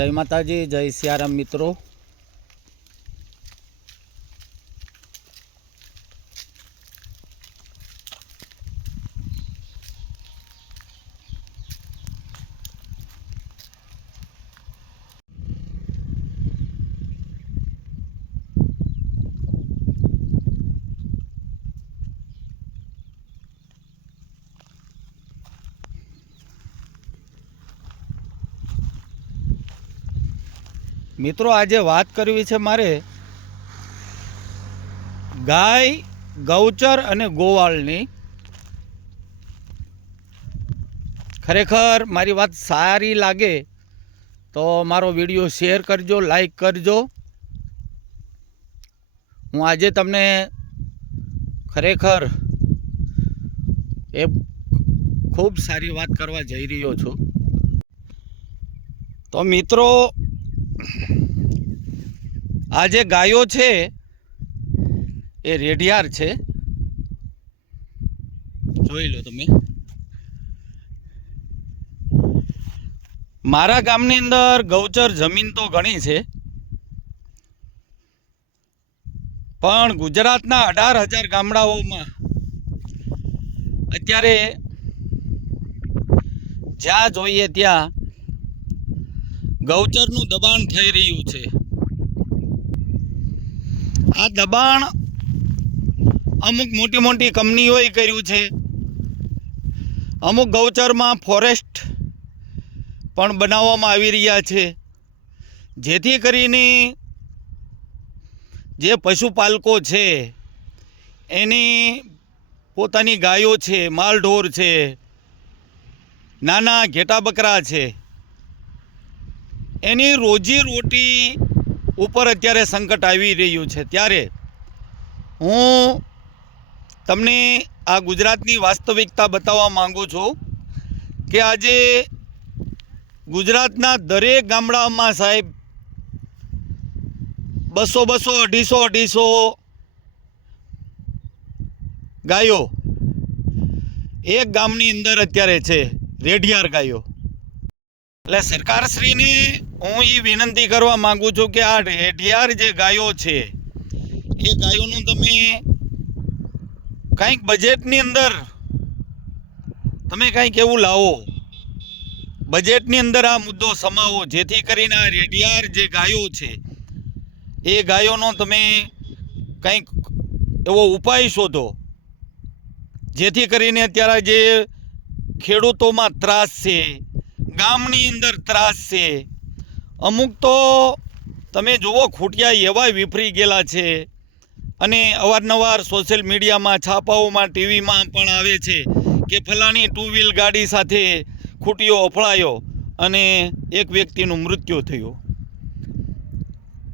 જય માતાજી, જય સિયારામ મિત્રો। મિત્રો આજે વાત કરવી છે મારે ગાય, ગૌચર અને ગોવાળની। ખરેખર મારી વાત સારી લાગે તો મારો વિડીયો શેર કરજો, લાઈક કરજો। હું આજે તમને ખરેખર એ ખૂબ સારી વાત કરવા જઈ રહ્યો છું। તો મિત્રો આ જે ગાયો છે એ રેઢિયાર છે, જોઈ લો તમે। મારા ગામની અંદર ગૌચર જમીન તો ઘણી છે, પણ ગુજરાતના 18,000 ગામડાઓમાં અત્યારે જ્યાં જોઈએ ત્યાં ગૌચરનું દબાણ થઈ રહ્યું છે। આ દબાણ અમુક મોટી મોટી કંપનીઓએ કર્યું છે, અમુક ગૌચરમાં ફોરેસ્ટ પણ બનાવવામાં આવી રહ્યા છે, જેથી કરીને જે પશુપાલકો છે એની પોતાની ગાયો છે, માલઢોર છે, નાના ઘેટા બકરા છે, એની રોજી રોટી ઉપર અત્યારે સંકટ આવી રહ્યું છે। ત્યારે હું તમને આ ગુજરાતની વાસ્તવિકતા બતાવવા માંગુ છું કે આજે ગુજરાતના દરેક ગામડામાં સાહેબ 200 250 ગાયો એક ગામની અંદર અત્યારે છે, રેઢિયાર ગાયો। એટલે સરકારશ્રીને હું એ વિનંતી કરવા માગું છું કે આ રેઢિયાર જે ગાયો છે એ ગાયોનું તમે કંઈક બજેટની અંદર તમે કંઈક એવું લાવો, બજેટની અંદર આ મુદ્દો સમાવો, જેથી કરીને આ રેઢિયાર જે ગાયો છે એ ગાયોનો તમે કંઈક એવો ઉપાય શોધો, જેથી કરીને અત્યારે જે ખેડૂતોમાં ત્રાસ છે, ગામની અંદર ત્રાસ છે, અમુક તો તમે જુઓ ખૂટિયા એવા વિફરી ગયેલા છે અને અવારનવાર સોશિયલ મીડિયામાં, છાપાઓમાં, ટીવીમાં પણ આવે છે કે ફલાણી 2 વ્હીલ ગાડી સાથે ખૂટિયો અફળાયો અને એક વ્યક્તિનું મૃત્યુ થયું।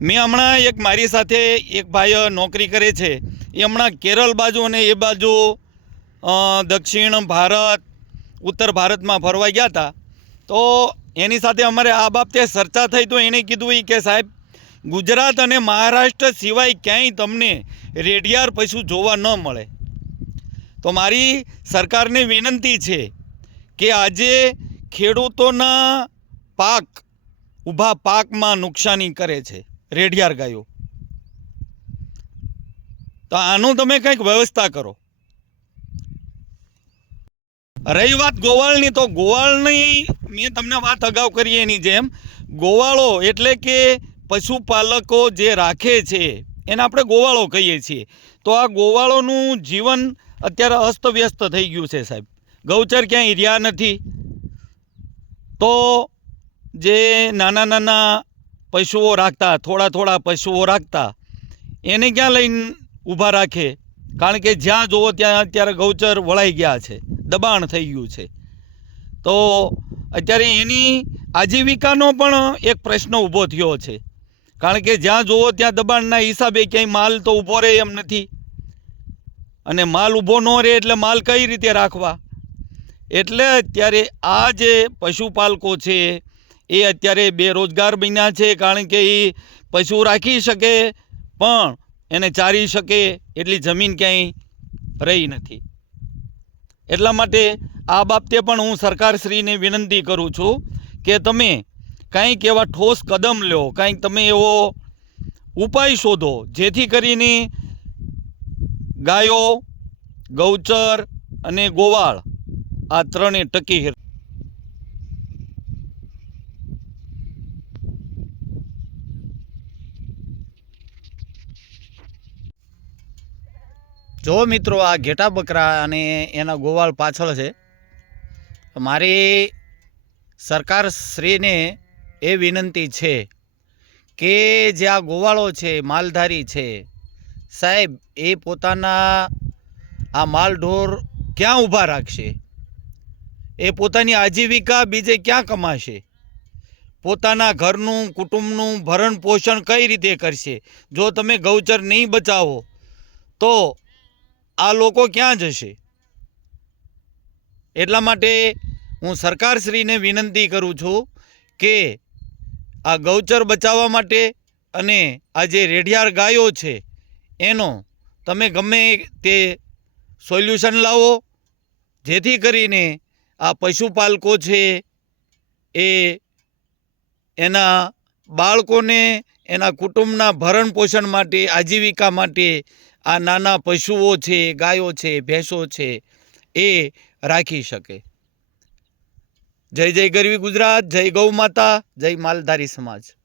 મેં હમણાં એક મારી સાથે એક ભાઈ નોકરી કરે છે, એ હમણાં કેરળ બાજુ અને એ બાજુ દક્ષિણ ભારત, ઉત્તર ભારતમાં ફરવા ગયા હતા। તો એની સાથે અમારે આ બાબતે ચર્ચા થઈ, તો એણે કીધું કે સાહેબ ગુજરાત અને મહારાષ્ટ્ર સિવાય ક્યાંય તમને રેઢિયાર પશુ જોવા ન મળે। તો મારી સરકારને વિનંતી છે કે આજે ખેડૂતોના પાક, ઊભા પાકમાં નુકસાની કરે છે રેઢિયાર ગાયો, તો આનું તમે કંઈક વ્યવસ્થા કરો। રહી વાત ગોવાળની, તો ગોવાળની મેં તમને વાત અગાઉ કરી એની જેમ ગોવાળો એટલે કે પશુપાલકો જે રાખે છે એને આપણે ગોવાળો કહીએ છીએ। તો આ ગોવાળોનું જીવન અત્યારે અસ્તવ્યસ્ત થઈ ગયું છે સાહેબ, ગૌચર ક્યાંય રહ્યા નથી। તો જે નાના નાના પશુઓ રાખતા, થોડા પશુઓ રાખતા, એને ક્યાં લઈને ઊભા રાખે? કારણ કે જ્યાં જુઓ ત્યાં અત્યારે ગૌચર વળાઈ ગયા છે, દબાણ થઈ ગયું છે। તો અત્યારે એની આજીવિકાનો પણ એક પ્રશ્ન ઊભો થયો છે, કારણ કે જ્યાં જુઓ ત્યાં દબાણના હિસાબે ક્યાંય માલ તો ઊભો રહે એમ નથી, અને માલ ઊભો ન રહે એટલે માલ કઈ રીતે રાખવા? એટલે અત્યારે આ જે પશુપાલકો છે એ અત્યારે બેરોજગાર બન્યા છે, કારણ કે એ પશુ રાખી શકે પણ એને ચારી શકે એટલી જમીન ક્યાંય રહી નથી। એટલા માટે આ બાબતે પણ હું સરકારશ્રીને વિનંતી કરું છું કે તમે કંઈક એવા ઠોસ કદમ લો, કંઈક તમે એવો ઉપાય શોધો જેથી કરીને ગાયો, ગૌચર અને ગોવાળ આ ત્રણે ટકી રહે. જો મિત્રો, આ ઘેટા બકરા અને એના ગોવાળ પાછળ છે. મારી સરકારશ્રીને એ વિનંતી છે કે જે આ ગોવાળો છે, માલધારી છે, સાહેબ એ પોતાના આ માલઢોર ક્યાં ઊભા રાખશે? એ પોતાની આજીવિકા બીજે ક્યાં કમાશે? પોતાના ઘરનું, કુટુંબનું ભરણ પોષણ કઈ રીતે કરશે? જો તમે ગૌચર નહીં બચાવો તો આ લોકો ક્યાં જશે? એટલા માટે હું સરકારશ્રીને વિનંતી કરું છું કે આ ગૌચર બચાવવા માટે અને આ જે રેઢિયાર ગાયો છે એનો તમે ગમે તે સોલ્યુશન લાવો, જેથી કરીને આ પશુપાલકો છે એ એના બાળકોને, એના કુટુંબના ભરણ પોષણ માટે, આજીવિકા માટે આ નાના પશુઓ છે, ગાયો છે, ભેંસો છે એ રાખી શકે. જય જય ગરવી ગુજરાત, જય ગૌ માતા, જય માલધારી સમાજ.